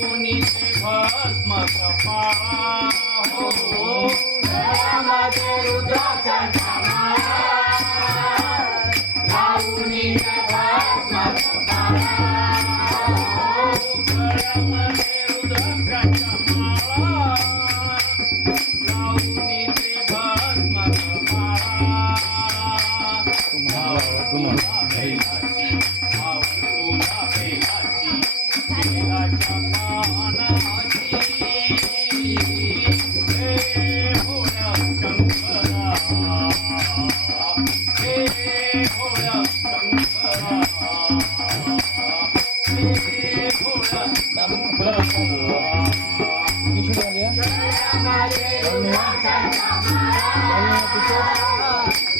लावूनी ते भस्म कपाळा हो गळ्यामध्ये रुद्राक्षांच्या माळा लावूनी ते भस्म कपाळा गळ्यामध्ये रुद्राक्षांच्या माळा लावूनी ते भस्म कपाळा तुला बेलाची बेलाच्या पानाची हे भोळ्या शंकरा हे भोळ्या शंकरा हे भोळ्या शंकरा गळ्यामध्ये रुद्राक्षांच्या माळा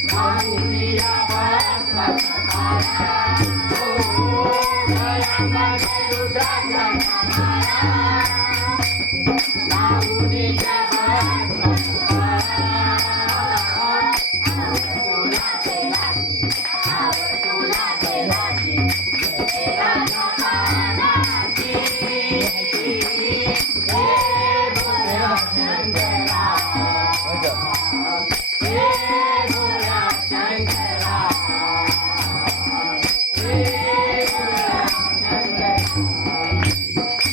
लावूनी ते भस्म कपाळा गळ्यामध्ये रुद्राक्षांच्या माळा लावूनी ते